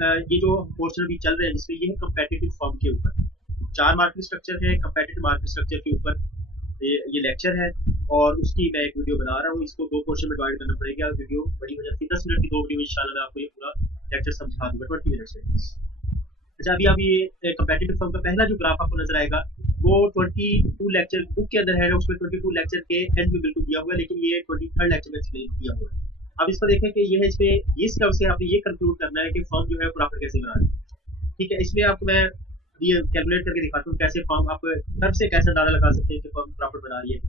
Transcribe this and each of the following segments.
ये जो पोर्शन अभी चल रहे हैं जिसमें ये है कंपेटिटिव फर्म के ऊपर, 4 मार्केट स्ट्रक्चर है कंपेटिटिव मार्केट स्ट्रक्चर के ऊपर ये लेक्चर है, और उसकी मैं एक वीडियो बना रहा हूँ। इसको 2 पोर्शन में डिवाइड करना पड़ेगा, वीडियो बड़ी हो जाती है, 10 मिनट की 2 वीडियो इंशाल्लाह मैं आपको ये पूरा लेक्चर समझा दूंगा 20 मिनट में। अच्छा, अभी आप ये कंपेटिटिव फर्म का पहला जो ग्राफ आपको नजर आएगा वो 22 लेक्चर बुक के अंदर है, उसमें 22 लेक्चर के एंड में बिल्कुल दिया हुआ है, लेकिन ये 23rd लेक्चर में एक्सप्लेन किया हुआ है। अब इसको देखें कि ये है, इसमें इस तरह से आपने ये कंक्लूड करना है कि फर्म जो है प्रॉफिट कैसे बना रही है। ठीक है, इसमें आपको मैं ये कैलकुलेट करके दिखाता हूँ कैसे फर्म आप तब से कैसे अंदाजा लगा सकते हैं कि फर्म प्रॉफिट बना रही है।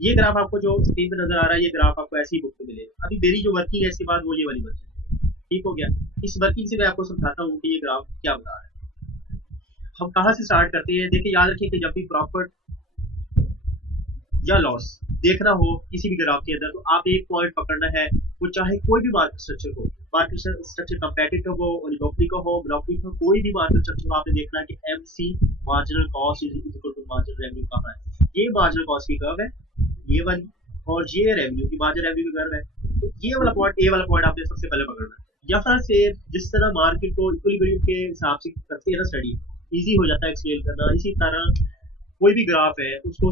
ये ग्राफ आपको जो स्क्रीन पे नजर आ रहा है, ये ग्राफ आपको ऐसी बुक में मिलेगा। अभी मेरी जो वर्किंग है इसके बाद वो ये वाली वर्किंग, ठीक हो गया। इस वर्किंग से मैं आपको समझाता हूँ कि ये ग्राफ क्या बता रहा है। हम कहाँ से स्टार्ट करते हैं, देखिए याद रखिए कि जब भी प्रॉफिट या लॉस देखना हो किसी भी ग्राफ के अंदर, तो आप एक पॉइंट पकड़ना है, वो चाहे कोई भी मार्केट स्ट्रक्चर हो, मार्केट स्ट्रक्चर कंपेटिटिव हो, ओलिगोपोली का हो, मोनोपोली का, कोई भी मार्केट स्ट्रक्चर हो, आपने देखना है कि MC marginal cost is equal to marginal revenue कहाँ है। ये मार्जिनल कॉस्ट की कर्व है ये वाली, और ये रेवेन्यू की मार्जिनल रेवेन्यू की कर्व है। तो ये वाला पॉइंट, ए वाला पॉइंट आपने सबसे पहले पकड़ना है। यहाँ से जिस तरह मार्केट को इक्विलिब्रियम के हिसाब से करते हैं ना स्टडी, इजी हो जाता है एक्सप्लेन करना। इसी तरह कोई भी ग्राफ है उसको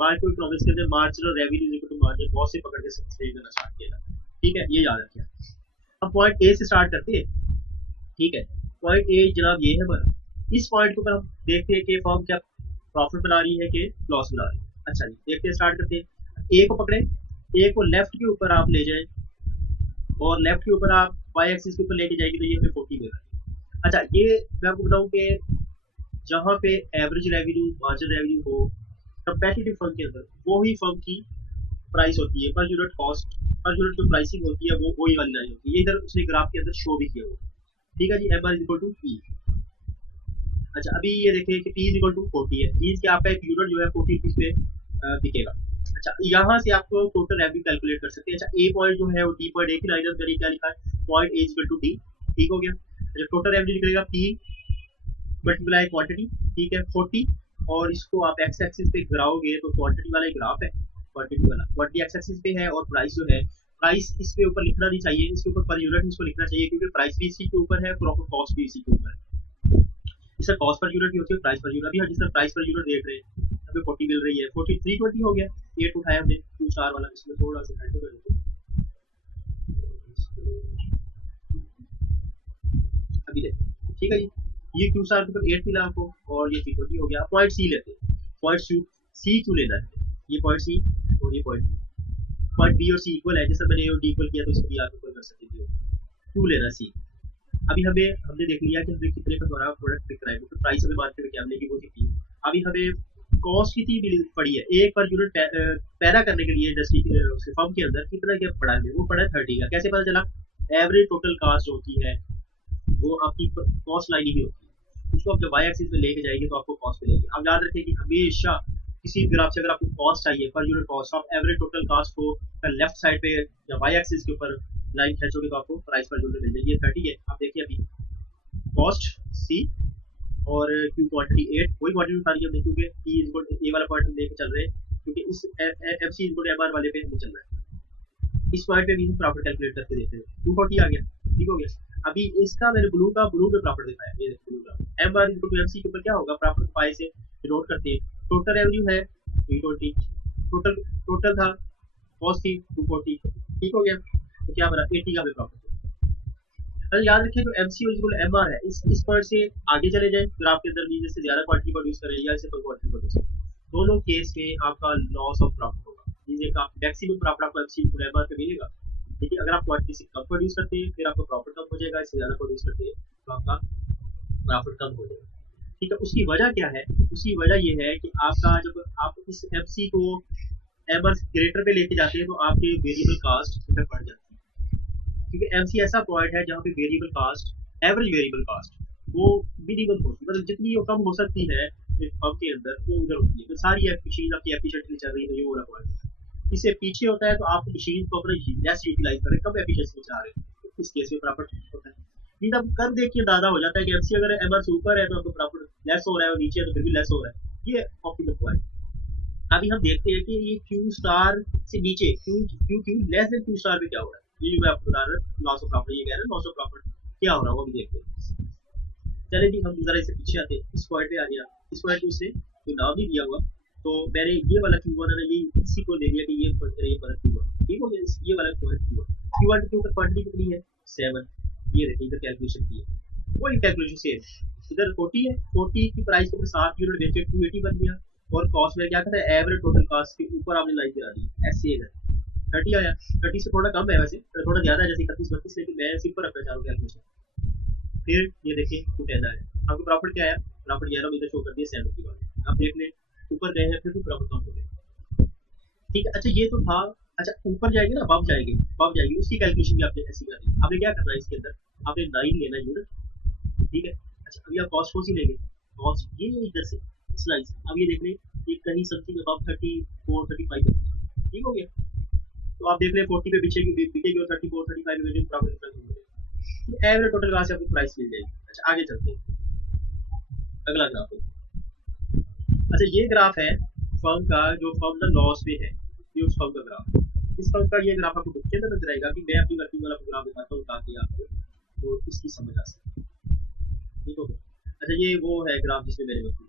माइक्रो इकोनॉमिक्स के अंदर marginal revenue equal to marginal cost से पकड़ के एक्सप्लेन करना स्टार्ट किया। ठीक है, ये याद रखिए। अब पॉइंट ए से स्टार्ट करते हैं। ठीक है, पॉइंट ए जनाब ये है हमारा। इस पॉइंट के ऊपर हम देखते हैं कि फर्म क्या प्रॉफिट बना रही है कि लॉस बना रही है। अच्छा जी, देखते हैं, स्टार्ट करते हैं। ए को पकड़े, ए को लेफ्ट के ऊपर आप ले जाएं, और लेफ्ट के ऊपर आप वाई एक्सिस के ऊपर लेके जाएंगे तो ये हमें 40 मिल रहा है। अच्छा, ये मैं आपको बताऊं कि जहाँ पे एवरेज रेवेन्यू मार्जिनल रेवेन्यू हो कंपेटिटिव फर्म के अंदर, वो ही फर्म की प्राइस होती है, per unit cost, per unit जो प्राइसिंग होती है वो वही वाली लाइन होती है। ये इधर उसने ग्राफ के अंदर शो भी किया हुआ। ठीक है जी, M R is equal to P. अच्छा, अभी ये देखिए कि पी इज इक्वल टू 40 है, मींस कि आपका एक यूनिट जो है 40 रुपीज पे बिकेगा। अच्छा, यहाँ से आपको टोटल रेवेन्यू कैलकुलेट कर सकते हैं। अच्छा, ए पॉइंट जो है वो डी पॉइंट, ए की लाइन में क्या लिखा है, point A is equal to D. ठीक हो गया। अच्छा, टोटल रेवेन्यू निकलेगा पी मल्टीप्लाई क्वांटिटी, ठीक है 40, और इसको आप एक्स एक्सिस पे गिराओगे तो क्वांटिटी वाला ग्राफ है, क्वांटिटी वाला, क्वांटिटी एक्स एक्सिस पे है, और प्राइस जो है, प्राइस इसके ऊपर लिखना नहीं चाहिए, इसके ऊपर पर यूनिट इसको लिखना चाहिए, क्योंकि प्राइस भी इसी के ऊपर है, प्रॉफिट कॉस्ट भी इसी के ऊपर है। इसका कॉस्ट पर यूनिट भी होती है, प्राइस पर यूनिट भी। जिस तरह प्राइस पर यूनिट देख रहे हैं हमें 40 मिल रही है, 40 320 हो गया। 8 उठाया हमने, 2 4 वाला, इसमें थोड़ा सा ऐड कर देते हैं। अभी देखो, ठीक है जी, ये क्यू स्टार के ऊपर 8 मिला आपको, और ये 320 हो गया। पॉइंट सी लेते हैं, पॉइंट सी क्यों लेना है, ये पॉइंट सी और ये पॉइंट बी और सी इक्वल है, जैसे मैंने ए और डी इक्वल किया तो इसको भी आप इक्वल कर सकते हो, क्यों लेना सी। अभी हमने देख लिया कि हमें कितने का हमारा प्रोडक्ट बिक रहा है, तो प्राइस हमें मार्केट में क्या मिलेगी वो दिखती है। अभी हमें कॉस्ट कितनी पड़ी है, एक पर यूनिट पैदा करने के लिए इंडस्ट्री के फर्म के अंदर कितना क्या पड़ा है, वो पड़ा है 30 का। कैसे पता चला, एवरेज टोटल कास्ट होती है वो आपकी कॉस्ट लाइन ही होती है, उसको आप जब वाई एक्सिस में लेके जाएंगे तो आपको कॉस्ट मिलेगी। अब याद रखें कि हमेशा किसी ग्राफ से अगर आपको कॉस्ट चाहिए, पर यूनिट कॉस्ट, आप एवरेज टोटल कास्ट को लेफ्ट साइड पे या वाई एक्सिस के ऊपर लाइन खींचोगे तो आपको प्राइस पर यूनिट मिल जाएगी। 30 है। आप देखिए अभी कॉस्ट सी और क्यू क्वांटिटी 8, कोई क्वांटिटी उठा रही है क्योंकि ई इज इक्वल ए वाला पॉइंट हम लेके चल रहे हैं, क्योंकि इस F C is M R वाले पे हमें चल रहा है। इस पॉइंट पे भी हम प्रॉफिट कैलकुलेट करके देखते हैं, 240 आ गया। ठीक हो गया। अभी इसका मैंने ब्लू पे प्रॉफिट दिखाया, ये ब्लू का M R equal to M C के ऊपर क्या होगा, प्रॉफिट पाई से डिनोट करते हैं। टोटल रेवेन्यू है 320, टोटल था कॉस्ट थी 240। ठीक हो गया, तो क्या बना 80 का भी प्रॉफिट। अगर याद रखें तो M C equal M R है, इस पॉइंट से आगे चले जाए ग्राफ के अंदर, मीन से ज्यादा क्वांटिटी प्रोड्यूस करें या इससे कम क्वांटिटी प्रोड्यूस करें, दोनों केस में आपका लॉस ऑफ प्रॉफिट होगा। मीन का मैक्सिमम प्रॉफिट आपको M C equal M R पे मिलेगा, लेकिन अगर आप क्वांटिटी से कम प्रोड्यूस करते हैं फिर आपका प्रॉफिट कम हो जाएगा, इससे ज्यादा प्रोड्यूस करते हैं तो आपका प्रॉफिट कम हो जाएगा। ठीक है, उसकी वजह क्या है, उसकी वजह ये है कि आपका जब आप इस एफसी को एम आर ग्रेटर पे लेके जाते हैं तो आपके वेरिएबल कास्ट बढ़ जाती है, क्योंकि एमसी ऐसा पॉइंट है जहाँ पे variable cost, average variable cost वो मिनिमम होती है, मतलब जितनी वो कम हो सकती है फर्म के अंदर वो उधर होती है। तो सारी मशीन आपकी एफिशिएंटली चल रही है, ये वो वाला पॉइंट है। इससे पीछे होता है तो आप मशीन को अपना लेस यूटिलाइज करें, कम एफिशिएंसी में चला रहे हैं, इस केस में प्रॉफिट होता है। लेकिन अब कर देखिए अंदाजा हो जाता है कि एमसी अगर एमआर से ऊपर है तो आपको प्रॉफिट लेस हो रहा है, और नीचे है तो फिर भी लेस हो रहा है। ये ऑप्टिमम पॉइंट। अभी हम देखते हैं कि ये क्यू स्टार से नीचे Q less than Q star पे क्या हो रहा है। ये मैं आपको बता रहा हूँ लॉस ऑफ प्रॉफिट, ये कह रहे हैं लॉस ऑफ प्रॉफिट। क्या हो रहा होगा अभी देखते हैं। चले जी हम जरा इससे पीछे आते हैं, इस पॉइंट पे आ गया, इस पॉइंट पे उसने कोई नाम नहीं दिया हुआ, तो मैंने ये वाला Q1 है ये इसी को दे दिया कि ये वाला Q1, ठीक हो गया, ये वाला Q1 के ऊपर क्वांटिटी कितनी है 7, ये देखिए इधर कैलकुलेशन की है, वही कैलकुलेशन सेम इधर 40 है, 40 की प्राइस को 7 यूनिट बेचे 280 बन गया, और कॉस्ट में क्या करता है एवरेज टोटल कॉस्ट के ऊपर आपने लाइन गिरा दी, ऐसे है 30 आया, 30 से थोड़ा कम है वैसे, थोड़ा ज्यादा है जैसे 31-32, लेकिन मैं सिंपल रखना चाह रहा हूँ कैलकुलेशन। फिर ये देखिए 210 आया, आपको प्रॉफिट क्या आया, प्रॉफिट 11 इधर शो कर दिया 70 वाले, आप देख लें ऊपर गए हैं फिर भी प्रॉफिट कम हो गया, ठीक है। अच्छा ये तो था, अच्छा ऊपर जाएंगे ना, बब जाएगी उसकी कैलकुलेशन भी आपने ऐसी करनी, आपने क्या करना है इसके अंदर, आपने 9 लेना यूनिट, ठीक है। अच्छा अभी आप कॉस्ट कौन सी लेंगे, कॉस्ट ये इधर से स्लाइस, अब ये देख लें ये कहीं समथिंग अबव 34-35, ठीक हो गया, तो आप देख रहे हैं 40 पे पीछे की बिकेगी और 34-35 में प्रॉफिट हो गया, एवरेज टोटल कहाँ से आपको प्राइस मिल जाएगी। अच्छा आगे चलते हैं, अगला ग्राफ है। अच्छा ये ग्राफ है फर्म का, जो फर्म का लॉस में है, ये उस फर्म का ग्राफ, इस फर्म का ये ग्राफ आपको डिफरेंट नजर आएगा कि मैं अपनी वर्किंग वाला ग्राफ दिखाता हूँ ताकि आपको तो इसकी समझ आ सके, ठीक हो गया। अच्छा ये वो है ग्राफ जिसमें मैंने बताया,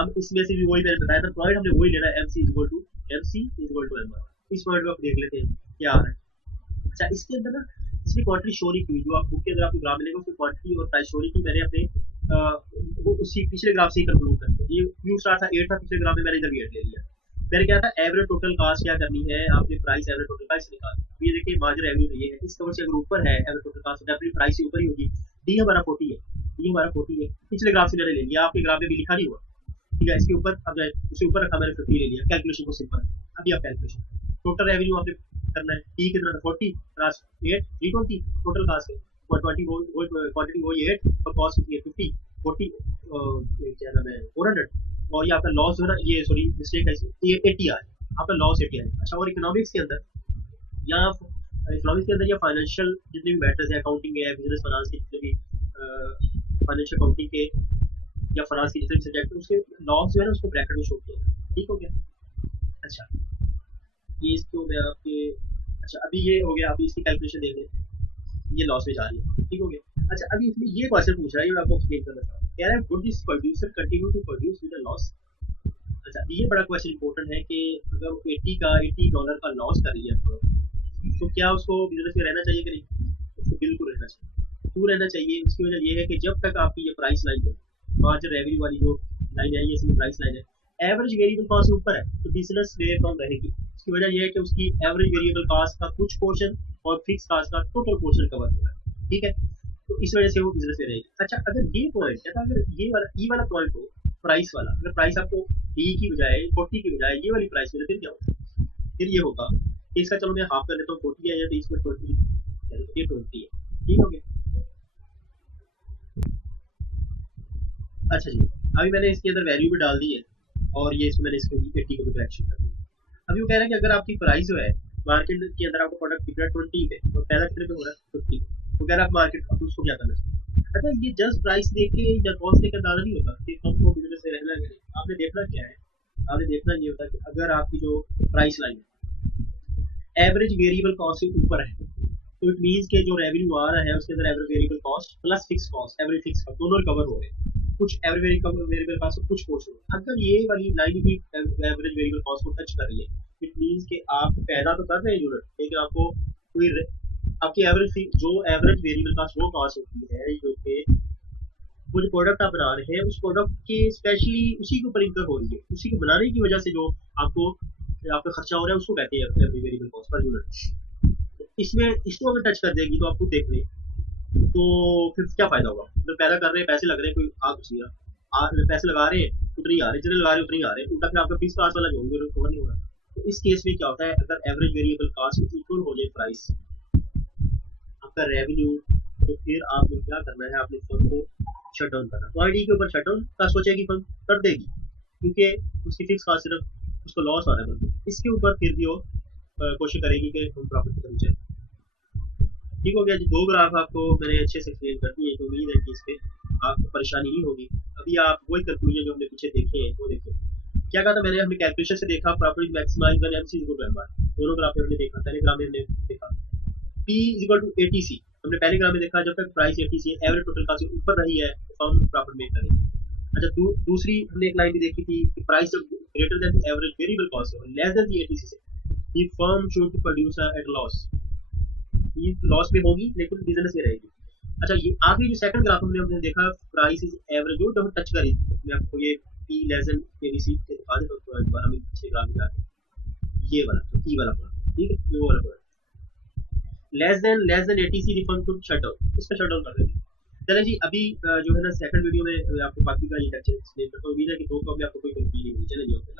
अब इसमें से भी वही मैंने बताया था पॉइंट, हमने वही लेना है MC इक्वल टू M, इस पॉइंट को आप देख लेते हैं क्या आ रहा है। अच्छा इसके अंदर ना इसमें क्वांटिटी शो नहीं की, जो आप बुक के अंदर आपको ग्राफ मिलेगा उसमें क्वांटिटी और प्राइस शो नहीं की, मैंने अपने वो उसी पिछले ग्राफ से ही कंक्लूड करते हैं, ये क्यू स्टार था 8 था, पिछले ग्राफ में मैंने इधर 8 ले लिया, मैंने क्या था एवरेज टोटल कास्ट क्या करनी है, आपने प्राइस एवरेज टोटल कास्ट निकाल, ये देखिए मार्जिन रेवेन्यू ये है, इस कवर से अगर ऊपर है average total cast definitely price से ऊपर ही होगी, डी हमारा 40 है, डी हमारा 40 है, पिछले ग्राफ से मैंने ले लिया, आपके ग्राफ में भी लिखा नहीं हुआ, ठीक है, इसके ऊपर अब उसके ऊपर रखा मैंने 50 ले लिया, कैलकुलेशन को सिंपल, अभी आप कैलकुलेशन टोटल रेवेन्यू आपने करना है, टी कितना 40 प्लस 8 320 टोटल कास्ट है, और 20 वो क्वांटिटी वही 8 और कॉस्ट कितनी है 50 40 क्या नाम है 400, और ये आपका लॉस जो है ना, ये सॉरी मिस्टेक है, ये 80 आ है आपका लॉस 80 है। अच्छा और इकोनॉमिक्स के अंदर या इकोनॉमिक्स के अंदर या फाइनेंशियल जितने भी मैटर्स है, अकाउंटिंग है, बिजनेस फाइनेंस के जितने भी फाइनेंशियल अकाउंटिंग के या फाइनेंस के जितने भी सब्जेक्ट उसके लॉस जो है ना उसको ब्रैकेट में शो किया, ठीक हो गया। अच्छा ये इसको मैं आपके, अच्छा अभी ये हो गया, अभी इसकी कैलकुलेशन देख लें, ये लॉस में जा रही है, ठीक हो गया। अच्छा अभी इसमें ये क्वेश्चन पूछ रहा है, ये मैं आपको एक्सप्लेन करना चाहता हूँ, कह रहा है would this producer continue to produce with a loss. अच्छा ये बड़ा क्वेश्चन इंपॉर्टेंट है कि अगर $80 का लॉस कर रही है तो क्या उसको बिजनेस में रहना चाहिए कि नहीं, उसको बिल्कुल रहना चाहिए, क्यों रहना चाहिए, उसकी वजह ये है कि जब तक आपकी ये प्राइस लाइन है, मार्जिन रेवेन्यू वाली जो लाइन है, ये इसमें प्राइस लाइन है, एवरेज वेरिएबल कॉस्ट ऊपर है तो बिजनेस में कम रहेगी, इसकी वजह यह है कि उसकी एवरेज वेरिएबल कॉस्ट का कुछ पोर्शन और फिक्स कॉस्ट का टोटल पोर्शन कवर हो रहा है, ठीक है, तो इस वजह से वो बिजनेस में रहेगी। अच्छा अगर ये पॉइंट है, अगर ये वाला पॉइंट हो प्राइस वाला, अगर प्राइस आपको डी की बजाय 40 की बजाय ये वाली प्राइस मिले, फिर क्या होगा, फिर ये होगा कि इसका चलो मैं हाफ कर देता हूँ 40 है या तो इसमें 20 ये 20 है, ठीक हो गया। अच्छा जी अभी मैंने इसके अंदर वैल्यू भी डाल दी है और ये इसको मैंने इसको 80 को भी करेक्शन कर दिया। अभी वो कह रहा है कि अगर आपकी प्राइस जो है मार्केट के अंदर आपको प्रोडक्ट बिक रहा है 20 पे और पहला कितने पे हो रहा है 50, तो कह रहा है आप मार्केट आप उसको क्या करना चाहिए। अच्छा ये जस्ट प्राइस देख के या कॉस्ट देख के अंदाजा नहीं होता कि हमको बिजनेस में रहना है, आपने देखना क्या है, आपने देखना ये होता है कि अगर आपकी जो प्राइस लाइन है एवरेज वेरिएबल कॉस्ट से ऊपर है तो इट मींस के जो रेवेन्यू आ रहा है उसके अंदर average variable cost plus fix cost, average fix cost दोनों रिकवर हो गए, कुछ एवरेज वेरिएबल कॉस्ट कुछ पोर्शन, अगर ये वाली लाइन भी एवरेज वेरिएबल कॉस्ट को टच कर रही है इट मींस के आप पैदा तो कर रहे हैं यूनिट, लेकिन आपको कोई आपकी एवरेज जो एवरेज वेरिएबल कॉस्ट वो कॉस्ट होती है जो कि वो जो प्रोडक्ट आप बना रहे हैं उस प्रोडक्ट के स्पेशली उसी के ऊपर इंकर हो रही है, उसी को बनाने की वजह से जो आपको आपका खर्चा हो रहा है उसको कहते हैं average variable cost per unit. इसमें इसको अगर टच कर देगी तो आप खुद देख लें तो फिर क्या फायदा होगा, तो पैदा कर रहे हैं पैसे लग रहे हैं, कोई आ कुछ नहीं रहा, पैसे लगा रहे हैं उतने ही आ रहे हैं, जितने लगा रहे हैं उतने ही आ रहे हैं, उल्टा फिर आपका फिक्स कॉस्ट वाला जो होंगे कवर नहीं हो रहा। तो इस केस में क्या होता है अगर एवरेज वेरिएबल कॉस्ट इक्वल हो जाए प्राइस आपका रेवेन्यू, तो फिर आपको क्या करना है, आपने फर्म को शट डाउन करना, तो आईडी के ऊपर शट डाउन का सोचेगी फर्म कर देगी क्योंकि उसकी फिक्स कॉस्ट सिर्फ उसको लॉस आ रहा है, इसके ऊपर फिर भी वो कोशिश करेगी कि हम प्रॉफिट करना चाहिए, ठीक हो गया जी। दो ग्राफ आपको मैंने अच्छे से एक्सप्लेन कर दिए, तो उम्मीद है कि इस पे आपको परेशानी नहीं होगी। अभी आप वही कंक्लूजन जो हमने पीछे देखे हैं वो देखें, क्या कहा था मैंने, हमने कैलकुलेशन से देखा profit maximise when MC equal to M, दोनों ग्राफ में हमने देखा, पहले ग्राफ में हमने देखा P इक्वल टू ATC, हमने पहले ग्राफ में देखा जब तक price ATC average total cost से ऊपर रही है तो फर्म प्रॉफिट मेक करेगी। अच्छा दूसरी हमने एक लाइन भी देखी थी कि प्राइस जब greater than average variable cost है लेस देन दी एटीसी से दी firm should produce at loss, ये लॉस में होगी लेकिन बिजनेस में रहेगी। अच्छा ये आखिरी जो सेकंड ग्राफ हमने देखा प्राइस इज एवरेज जो जब टच करी मैं आपको ये पी लेस देन एटीसी के दिखा देता हूं एक बार हम पीछे ग्राफ में जाके ये वाला तो ई वाला पूरा ठीक है ये वाला पूरा less than ATC the firm should shut down, इसका शट डाउन कर देंगे। चलें जी अभी जो है ना सेकंड वीडियो में आपको बाकी का ये लेक्चर एक्सप्लेन करता हूं। उम्मीद है कि दो को भी आपको कोई कंफ्यूजन नहीं होगी। चलें जी ओके।